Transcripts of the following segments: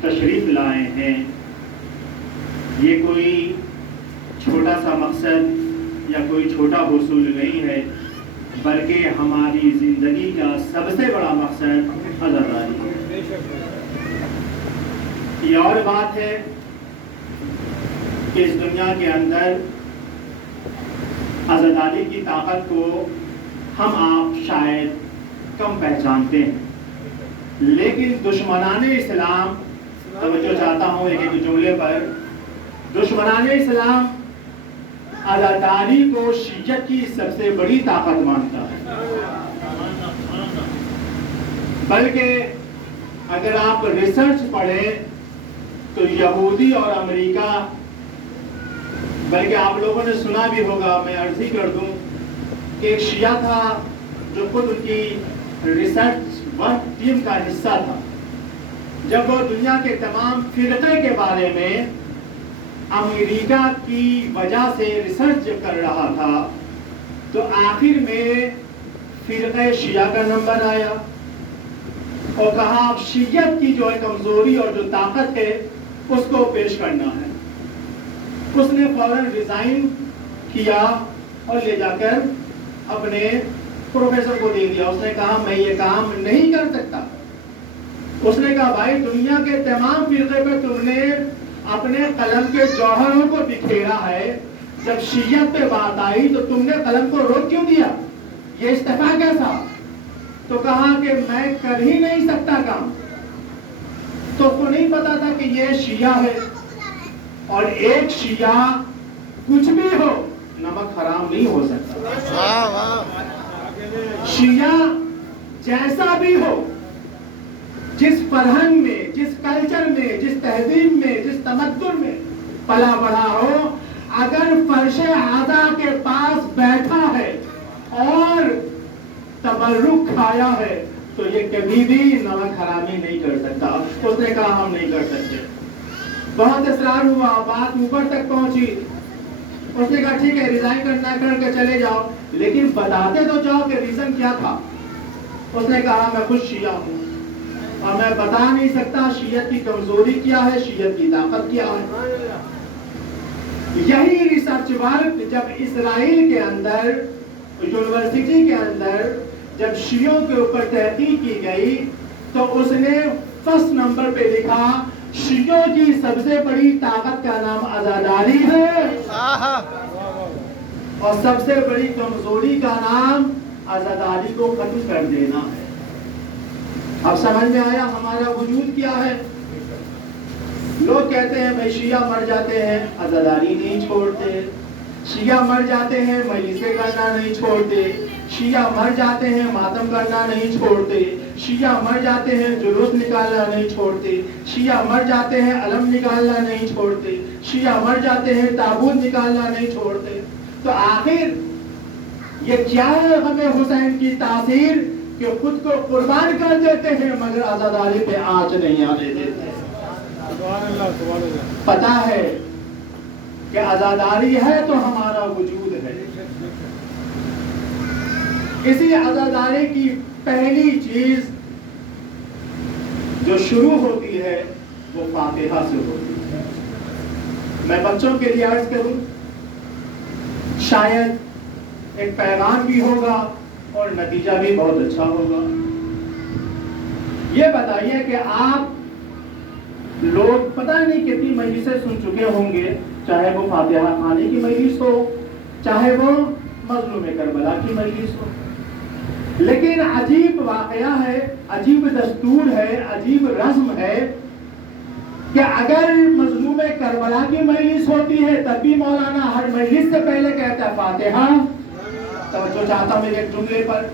تشریف لائے ہیں، یہ کوئی چھوٹا سا مقصد یا کوئی چھوٹا حصول نہیں ہے، بلکہ ہماری زندگی کا سب سے بڑا مقصد عزاداری ہے۔ یہ اور بات ہے کہ اس دنیا کے اندر عزاداری کی طاقت کو ہم آپ شاید کم پہچانتے ہیں، لیکن دشمنان اسلام، توجہ چاہتا ہوں ایک جملے پر، دشمنان اسلام عزاداری کو شیعت کی سب سے بڑی طاقت مانتا ہے۔ بلکہ اگر آپ ریسرچ پڑھیں تو یہودی اور امریکہ، بلکہ آپ لوگوں نے سنا بھی ہوگا، میں عرض ہی کر دوں کہ ایک شیعہ تھا جو خود ان کی ریسرچ ورک ٹیم کا حصہ تھا۔ جب وہ دنیا کے تمام فرقے کے بارے میں امریکہ کی وجہ سے ریسرچ کر رہا تھا تو آخر میں فرقہ شیعہ کا نمبر آیا اور کہا اب شیعت کی جو ہے کمزوری اور جو طاقت ہے اس کو پیش کرنا ہے۔ اس نے فوراً ریزائن کیا اور لے جا کر اپنے پروفیسر کو دے دیا۔ اس نے کہا میں یہ کام نہیں کر سکتا۔ اس نے کہا بھائی دنیا کے تمام فرقے پہ تم نے اپنے قلم کے جوہروں کو بکھیرا ہے، جب شیعت پہ بات آئی تو تم نے قلم کو روک کیوں دیا؟ یہ استعفا کیسا؟ تو کہا کہ میں کر ہی نہیں سکتا کام۔ تو اس کو نہیں پتا تھا کہ یہ شیعہ ہے، اور ایک شیعہ کچھ بھی ہو نمک حرام نہیں ہو سکتا۔ شیعہ جیسا بھی ہو، جس فرہنگ میں، جس کلچر میں، جس تہذیب میں، جس تمدن میں پلا بڑھا ہو، اگر فرش اعضا کے پاس بیٹھا ہے اور تبرک کھایا ہے تو یہ کبھی بھی نمک حرامی نہیں کر سکتا۔ اس نے کہا ہم نہیں کر سکتے۔ بہت اصرار ہوا، بات اوپر تک پہنچی۔ اس نے کہا ٹھیک ہے ریزائن کرنا کر کے چلے جاؤ، لیکن بتاتے تو جاؤ کہ ریزن کیا تھا۔ اس نے کہا میں خود شیعہ ہوں اور میں بتا نہیں سکتا شیعت کی کمزوری کیا ہے، شیعت کی طاقت کیا ہے۔ یہی ریسرچ ورک جب اسرائیل کے اندر یونیورسٹی کے اندر جب شیعوں کے اوپر تحقیق کی گئی تو اس نے فرسٹ نمبر پہ لکھا شیعوں کی سب سے بڑی طاقت کا نام عزاداری ہے اور سب سے بڑی کمزوری کا نام عزاداری کو ختم کر دینا ہے۔ اب سمجھ میں آیا ہمارا وجود کیا ہے؟ لوگ کہتے ہیں بھائی شیعہ مر جاتے ہیں عزاداری نہیں چھوڑتے، شیعہ مر جاتے ہیں مجلسیں کرنا نہیں چھوڑتے، شیعہ مر جاتے ہیں ماتم کرنا نہیں چھوڑتے، شیعہ مر جاتے ہیں جلوس نکالنا نہیں چھوڑتے، شیعہ مر جاتے ہیں علم نکالنا نہیں چھوڑتے، شیعہ مر جاتے ہیں تابوت نکالنا نہیں چھوڑتے۔ تو آخر یہ کیا ہے ہمیں حسین کی تاثیر کہ خود کو قربان کر دیتے ہیں مگر عزاداری پہ آنچ نہیں آنے دیتے۔ پتا ہے کہ عزاداری ہے تو ہمارا وجود ہے۔ اسی عزاداری کی پہلی چیز جو شروع ہوتی ہے وہ فاتحہ سے ہوتی ہے۔ میں بچوں کے لیے عرض کروں، شاید ایک پیغام بھی ہوگا اور نتیجہ بھی بہت اچھا ہوگا۔ یہ بتائیے کہ آپ لوگ پتہ نہیں کتنی مجلسیں سن چکے ہوں گے، چاہے وہ فاتحہ خانے کی مجلس ہو، چاہے وہ مظلوم کربلا کی مجلس ہو، لیکن عجیب واقعہ ہے، عجیب دستور ہے، عجیب رسم ہے کہ اگر مظلوم کربلا کی مجلس ہوتی ہے تب بھی مولانا ہر مجلس سے پہلے کہتا ہے فاتحہ۔ توجہ چاہتا ہوں ایک جملے پر،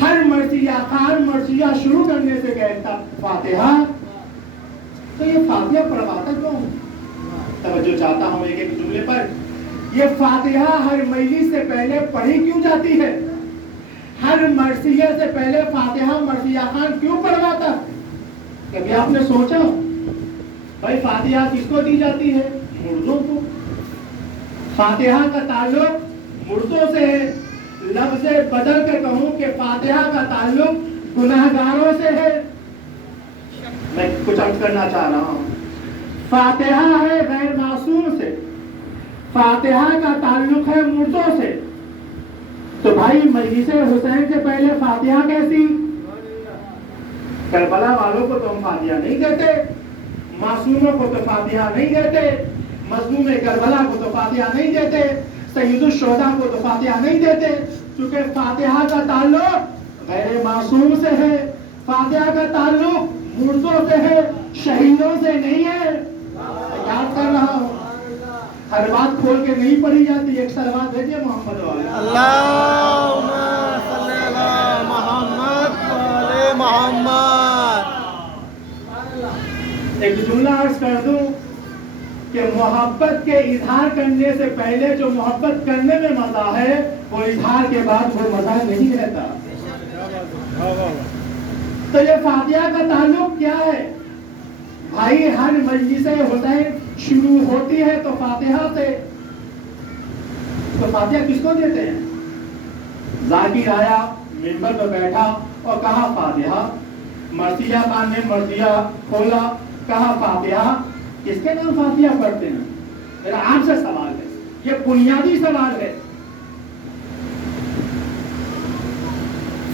ہر مرثیہ خان مرثیہ شروع کرنے سے کہتا فاتحہ۔ تو یہ فاتحہ پڑھواتا کیوں؟ توجہ چاہتا ہوں ایک جملے پر، یہ فاتحہ ہر مجلس سے پہلے پڑھی کیوں جاتی ہے؟ ہر مرثیہ سے پہلے فاتحہ مرثیہ خان کیوں پڑھواتا؟ کبھی آپ نے سوچا بھائی فاتحہ کس کو دی جاتی ہے؟ مردوں کو۔ فاتحہ کا تعلق مردوں سے ہے، لفظ بدل کے کہوں کہ فاتحہ کا تعلق گناہگاروں سے ہے۔ میں کچھ عرض کرنا چاہ رہا ہوں. فاتحہ ہے غیر معصوم سے, فاتحہ کا تعلق ہے مردوں سے. تو بھائی مجلس حسین سے پہلے فاتحہ کیسی؟ کربلا والوں کو تو ہم فاتحہ نہیں دیتے, معصوموں کو تو فاتحہ نہیں دیتے, مظلوم کربلا کو تو فاتحہ نہیں دیتے, سید الشہداء کو تو فاتحہ نہیں دیتے, کیونکہ فاتحہ کا تعلق غیر معصوم سے ہے, فاتحہ کا تعلق مردوں سے ہے, شہیدوں سے نہیں ہے. یاد کر رہا ہوں, ہر بات کھول کے نہیں پڑھی جاتی. ایک سلوات بھیجیے محمد والے. اللہم صلی علی محمد و علی محمد. ایک جملہ عرض کر دوں کہ محبت کے اظہار کرنے سے پہلے جو محبت کرنے میں مزہ ہے, وہ اظہار کے بعد وہ مزہ نہیں رہتا. تو یہ فاتحہ کا تعلق کیا ہے بھائی؟ ہر مجلس حسین شروع ہوتی ہے تو فاتحہ سے. تو فاتحہ کس کو دیتے ہیں؟ ذاکر آیا, ممبر پہ بیٹھا اور کہا فاتحہ. مرثیہ خان نے مرثیہ کھولا, کہا فاتحہ. کس کے نام فاتحہ پڑھتے ہیں؟ میرا آپ سے سوال ہے, یہ بنیادی سوال ہے.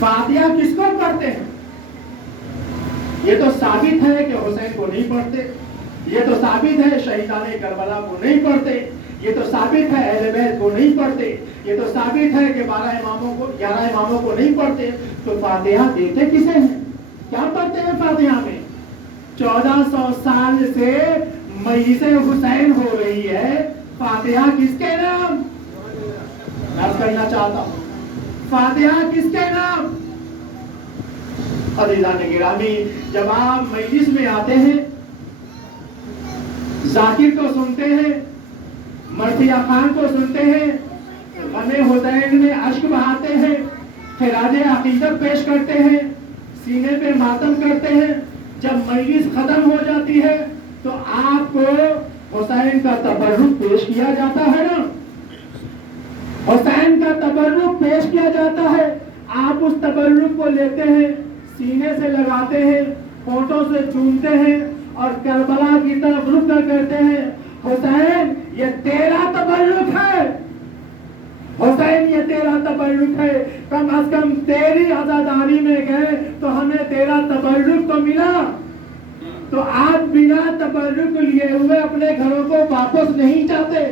فاتحہ کس کو پڑھتے ہیں؟ یہ تو ثابت ہے کہ حسین کو نہیں پڑھتے, یہ تو ثابت ہے شہیدان کربلا کو نہیں پڑھتے, یہ تو ثابت ہے اہل بیت کو نہیں پڑھتے, یہ تو ثابت ہے کہ 11 اماموں کو نہیں پڑھتے. تو فاتحہ دیتے کسے ہیں؟ کیا پڑھتے ہیں فاتحہ میں؟ 1400 سال سے مجلس حسین ہو رہی ہے, فاتحہ کس کے نام؟ میں کرنا چاہتا ہوں, فاتحہ کس کے نام؟ عزیزان گرامی, جب آپ مجلس میں آتے ہیں, ذاکر کو سنتے ہیں, مرثیہ خان کو سنتے ہیں, غم حسین میں اشک بہاتے ہیں, خراج عقیدت پیش کرتے ہیں, سینے پہ ماتم کرتے ہیں, جب مجلس ختم ہو جاتی ہے تو آپ کو حسین کا تبرک پیش کیا جاتا ہے نا, حسین کا تبرک پیش کیا جاتا ہے. آپ اس تبرک کو لیتے ہیں, سینے سے لگاتے ہیں, ہونٹوں سے چومتے ہیں اور کربلا کی طرف رخ کر کہتے ہیں حسین یہ تیرا تبرک ہے, حسین یہ تیرا تبرک ہے, کم از کم تیری عزاداری میں گئے تو ہمیں تیرا تبرک تو ملا. تو آپ بنا تبرک لیے ہوئے اپنے گھروں کو واپس نہیں جاتے.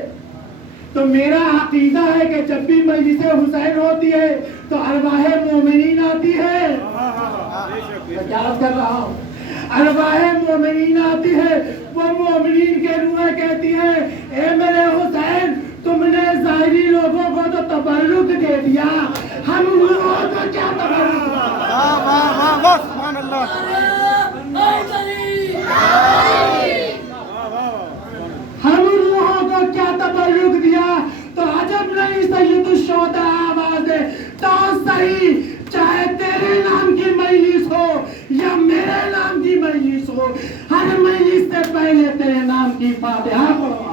تو میرا عقیدہ ہے کہ جب بھی مجلس حسین ہوتی ہے تو ارواح مومنین آتی ہے. میں کیا عرض کر رہا ہوں, ارواح مومنین آتی ہے, وہ مومنین کے روحیں کہتی ہیں اے میرے حسین تم نے ظاہری لوگوں کو تو تبرک دے دیا, ہم روحوں کو کیا تبرک؟ سبحان اللہ. ہم روحوں کو کیا تبرک دیا؟ تو عجب نہیں سید الشہداء آواز دے تو صحیح, چاہے تیرے نام کی مجلس ہو یا میرے نام کی مجلس ہو, ہر مجلس سے پہلے تیرے نام کی فاتحہ پڑھو.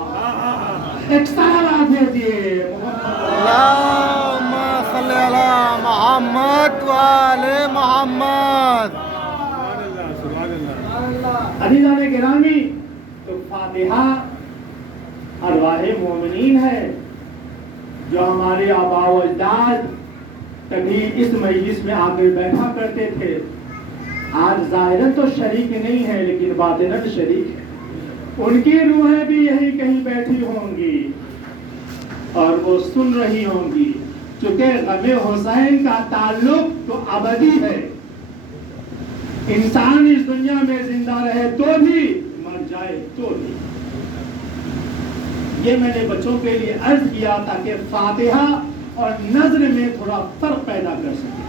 ایک سارا بھیجیے اللہم صلی علی محمد و علی محمد. عزیزان گرامی, تو فاتحہ ارواح مومنین ہے جو ہمارے آباء و اجداد کبھی اس مجلس میں آ کر بیٹھا کرتے تھے. آج ظاہراً تو شریک نہیں ہے لیکن باطناً شریک ہے. ان کی روحیں بھی یہی کہیں بیٹھی ہوں گی اور وہ سن رہی ہوں گی, چونکہ غم حسین کا تعلق تو ابدی ہے. انسان اس دنیا میں زندہ رہے تو بھی, مر جائے تو بھی. یہ میں نے بچوں کے لیے عرض کیا تاکہ فاتحہ اور نظر میں تھوڑا فرق پیدا کر سکے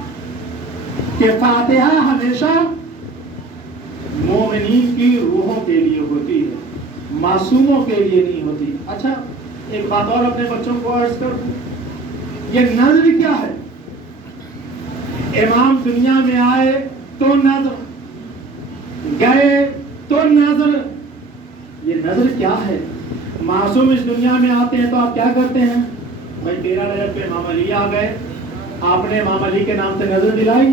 کہ فاتحہ ہمیشہ مومنین کی روحوں کے لیے ہوتی ہے, معصوموں کے لیے نہیں ہوتی. اچھا ایک بات اور اپنے بچوں کو عرض کر دوں, یہ نظر کیا ہے؟ امام دنیا میں آئے تو نظر, گئے تو نظر. یہ نظر کیا ہے؟ معصوم اس دنیا میں آتے ہیں تو آپ کیا کرتے ہیں؟ بھائی 13 رجب پہ امام علی آ گئے, آپ نے امام علی کے نام سے نظر دلائی.